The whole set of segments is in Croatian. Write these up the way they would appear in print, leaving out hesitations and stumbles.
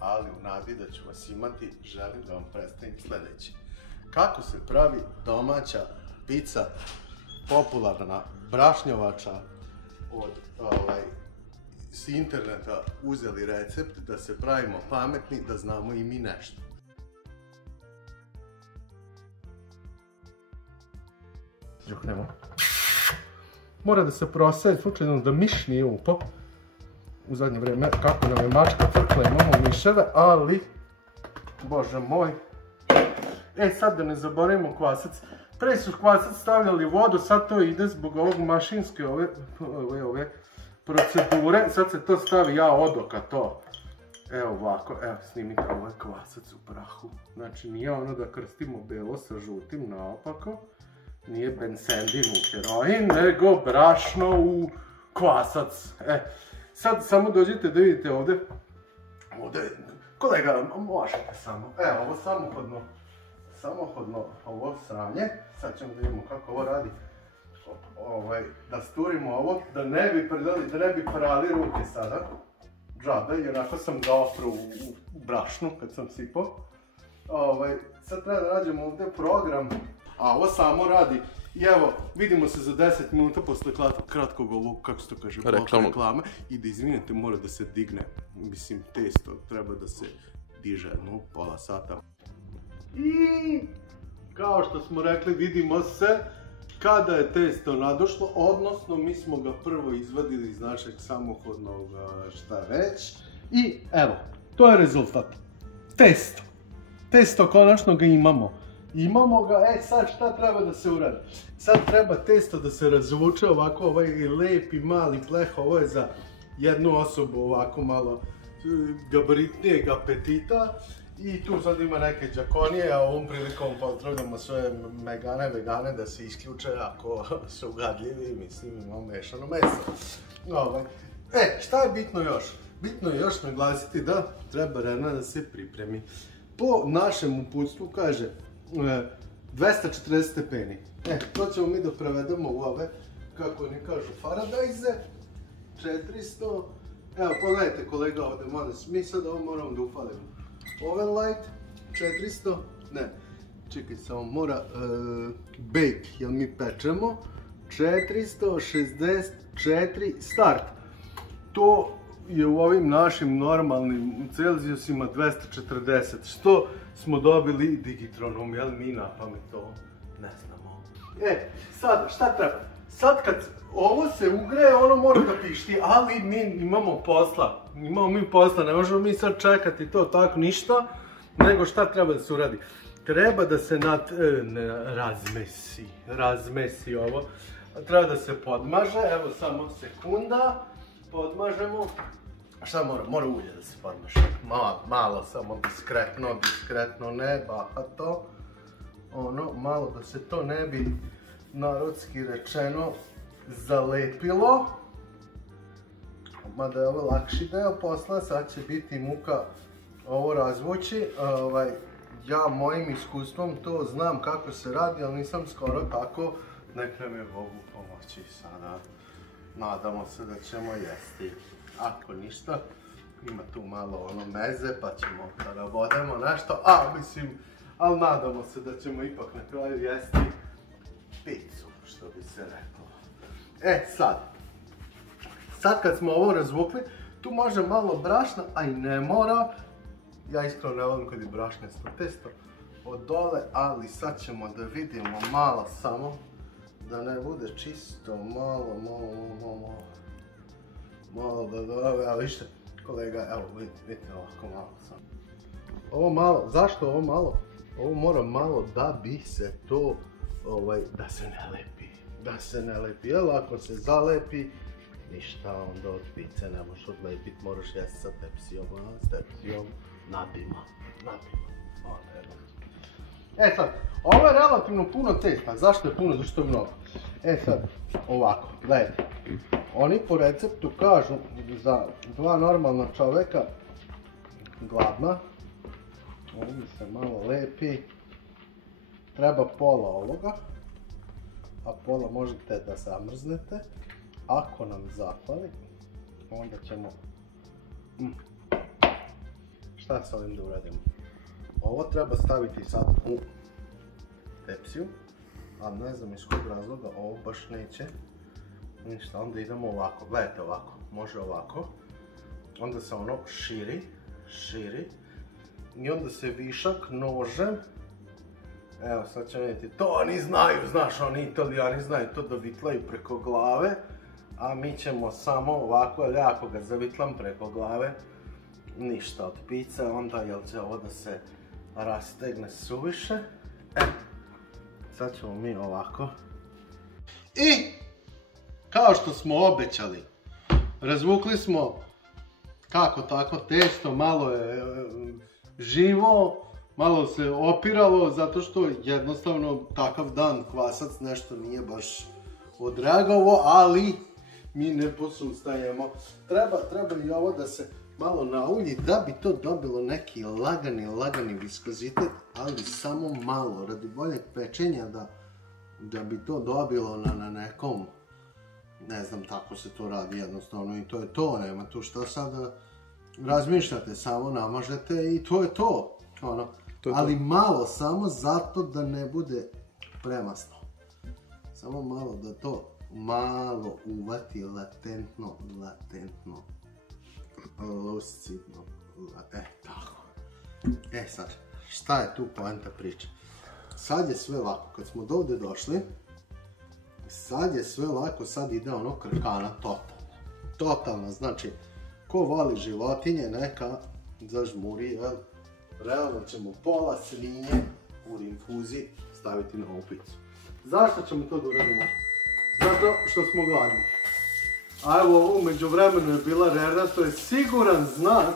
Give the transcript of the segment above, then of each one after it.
ali u nadi da ću vas imati, želim da vam predstavim sljedeće. Kako se pravi domaća pizza, popularna brašnjovača od s interneta uzeli recept da se pravimo pametni, da znamo i mi nešto. Đuknemo. Mora da se prosaje slučajno da miš nije upao. U zadnje vrijeme, kako nam je mačka crkla, imamo miševe, ali, bože moj. Sad da ne zaboravimo kvasac. Pre su kvasac stavljali u vodu, sad to ide zbog ovog mašinske ove procedure. Sad se to stavi, ja odoka to. Evo ovako, evo snimite, ovo je kvasac u prahu. Znači nije ono da krstimo belo sa žutim naopako. Nije benzendin u heroin, nego brašno u kvasac. Sad samo dođite da vidite ovdje. Kolega, možete samo. Evo, ovo samohodno ovo sranje. Sad ćemo da vidimo kako ovo radi. Da sturimo ovo, da ne bi prali ruke sada. Džabe, jer onako sam ga opro u brašnu kad sam sipao. Sad treba da nađemo ovdje program, a ovo samo radi. I evo, vidimo se za 10 minuta posle kratkog ovog, kako se to kaže, reklame. I da izvinite, mora da se digne. Mislim, testo treba da se diže jedno pola sata. I kao što smo rekli, vidimo se kada je testo nadošlo, odnosno mi smo ga prvo izvadili iz našeg samohodnog šta već. I evo, to je rezultat. Testo, konačno ga imamo. Imamo ga, sad šta treba da se uradi? Sad treba testo da se razvuče ovako, ovaj lepi mali pleh, ovo je za jednu osobu ovako malo gabaritnijeg apetita. I tu sad ima neke džakonije, a ovom prilikom pozdravljamo sve vegane da se isključe ako su gadljivi, mislim imamo mešano meso. Šta je bitno još? Bitno je još naglasiti da treba rana da se pripremi. Po našem uputstvu kaže 240 stepeni. To ćemo mi da prevedemo u ove, kako oni kažu, Faradajze, 400. Evo, pogledajte kolega ovdje, mi sad ovo moramo da ufalimo. Overlight, 400, ne, čekaj samo, mora bake, jer mi pečemo, 464 start. To je u ovim našim normalnim Celzijusima 240, što smo dobili Digitronom, jel mi na pamet to ne znamo. Sad, šta treba? Sad kad ovo se ugreje, ono mora da pišti, ali mi imamo posla. Ne možemo mi sad čekati to tako ništa, nego šta treba da se uradi? Treba da se razmesi ovo. Treba da se podmaže, evo samo sekunda, podmažemo. Šta mora? Mora ulje da se podmaže. Malo, samo diskretno, ne bahato. Malo da se to ne bi, narodski rečeno, zalepilo. Mada je ovo lakši deo posla, sad će biti muka ovo razvući. Ja mojim iskustvom to znam kako se radi, ali nisam skoro tako. Nek nam je Bogu pomoći sada. Nadamo se da ćemo jesti. Ako ništa, ima tu malo meze pa ćemo da nabodemo nešto. Ali nadamo se da ćemo ipak na kraju jesti picu, što bi se reklo. Sad kad smo ovo razvukli, tu može malo brašna, a i ne mora. Ja iskreno ne volim kad je brašnesto testo od dole, ali sad ćemo da vidimo malo samo, da ne bude čisto malo da dove, ali vište kolega, evo vidite ovako malo samo. Ovo malo, zašto ovo malo? Ovo mora malo da bi se to, da se ne lepi, jer ako se zalepi, ništa onda od pice ne možeš odlepit, moraš jesti sa tepsijom, s tepsijom nabima. Sad, ovo je relativno puno testa, zašto je puno, zašto je mnogo? Sad, ovako, gledajte, oni po receptu kažu za dva normalna čoveka, gladna, ovdje se malo lepi, treba pola ovoga, a pola možete da zamrznete. Ako nam zafali, onda ćemo šta s ovim da uradimo? Ovo treba staviti sad u tepsiju, ali ne znam iz kog razloga ovo baš neće. Ništa, onda idemo ovako, gledajte ovako, može ovako. Onda se ono širi i onda se višak nožem. Evo sad ćemo vidjeti, to oni znaju, znaš, oni Italijani znaju to da vitlaju preko glave. A mi ćemo samo ovako, jako ga zavitlam preko glave. Ništa od pice, onda jel će ovo da se rastegne suviše. Sad ćemo mi ovako. I kao što smo obećali, razvukli smo kako tako testo, malo je živo, malo se opiralo, zato što jednostavno takav dan kvasac nešto nije baš odreagovao, ali mi ne posustajemo. Treba i ovo da se malo naulji da bi to dobilo neki lagani viskozitet, ali samo malo, radi boljeg pečenja da bi to dobilo na nekom, ne znam, tako se to radi jednostavno i to je to, nema tu šta sada razmišljate, samo namažete i to je to, ono, ali malo, samo zato da ne bude premasno, samo malo da to malo uvati latentno, lucidno, tako. Sad, šta je tu poenta priče? Sad je sve lako, kad smo do ovdje došli, sad je sve lako, sad ide ono krkana totalna, znači, ko voli životinje, neka zažmuri, jel? Realno ćemo pola svinje u rinfuzi staviti na ovu picu. Zašto ćemo to da uradimo? Zato što smo gladni. A evo ovo umeđu vremenu je bila rerna, to je siguran znak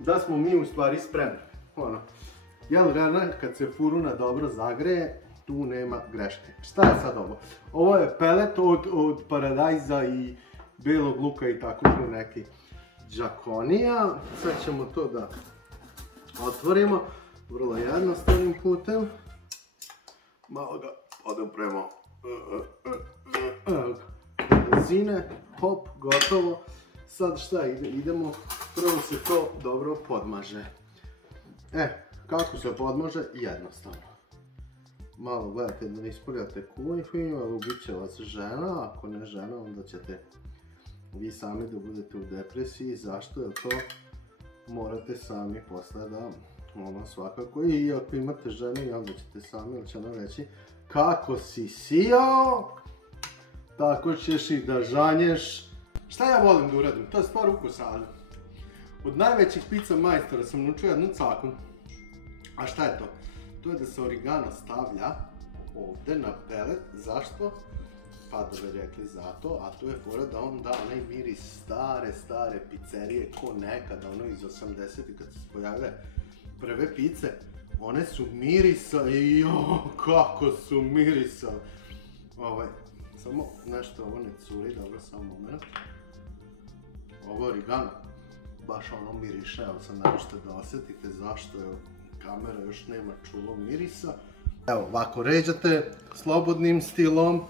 da smo mi u stvari spremni. Jel rerna, kad se furuna dobro zagreje, tu nema greške. Šta je sad ovo? Ovo je pelet od paradajza i belog luka i tako tu neki džakonija. Sad ćemo to da otvorimo vrlo jednostavnim putem. Malo ga odupremo. Zine, hop, gotovo. Sad šta idemo? Prvo se to dobro podmaže. Kako se podmaže? Jednostavno. Malo gledajte da ne ispuljate kuhinju, ali ubit će vas žena. Ako ne žena, onda ćete vi sami da budete u depresiji. Zašto? Jer to morate sami posle da, svakako, i ako imate ženu, onda ćete sami, ali će ona reći kako si sijao, tako ćeš i da žanješ. Šta ja volim da uradim? To je stvar ukusa, ali od najvećih pizza majstora sam naučio jednu caku. A šta je to? To je da se origano stavlja ovdje na pelet. Zašto? Pa da bi rekli zato, a to je fora da on da onaj miris stare pizzerije ko nekada, ono iz 80-ih kad se pojavile prve pice. One su mirisali, joj, kako su mirisali. Samo nešto ovo ne curi, dobro, samo moment. Ovo origano, baš ono miriše, evo sad ne možete da osjetite zašto je kamera još nema čulo mirisa. Evo, ovako ređate slobodnim stilom,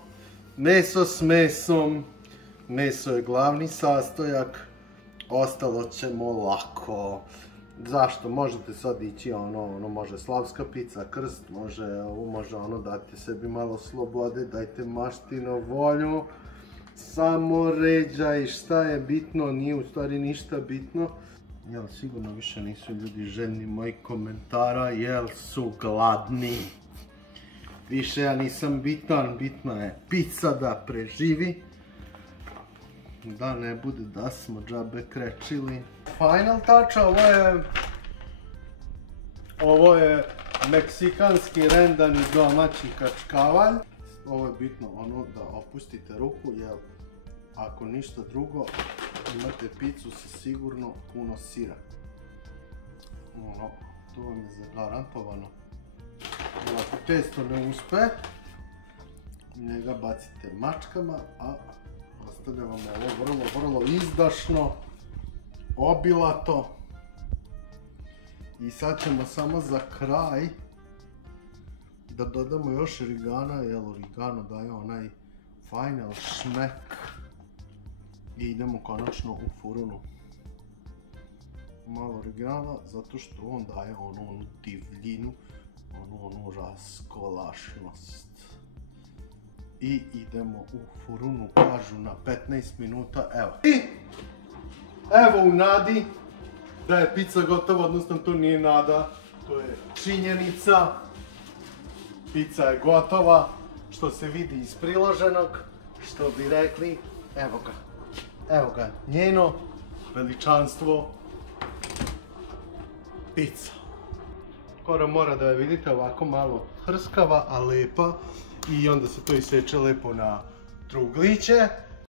meso s mesom, meso je glavni sastojak, ostalo ćemo lako. Zašto? Možete sad ići može slavska pizza, krst, može dajte sebi malo slobode, dajte maštino volju, samo ređaj, šta je bitno, nije u stvari ništa bitno. Jel, sigurno više nisu ljudi željni mojih komentara, jel su gladni. Više ja nisam bitan, bitna je pizza da preživi. Da ne bude da smo džabe krečili. Final touch, ovo je meksikanski rendani domaći kačkavalj. Ovo je bitno da opustite ruku, jer ako ništa drugo imate picu sa sigurno puno sira. To vam je zagarantovano. Ako testo ne uspe, njega bacite mačkama, a ostane vam ovo vrlo izdašno, obilato. I sad ćemo samo za kraj da dodamo još origana, jer origano daje onaj final šmek. I idemo konačno u furunu. malo originala, zato što on daje onu divljinu, onu raskolašnost. I idemo u furunu, kažu na 15 minuta, evo. I evo u nadi da je pizza gotova, odnosno to nije nada, to je činjenica. Pizza je gotova, što se vidi iz priloženog, što bi rekli, evo ga, njeno veličanstvo, pizza. Skoro mora da je vidite ovako malo hrskava, a lepa, i onda se to iseče lepo na trugliće.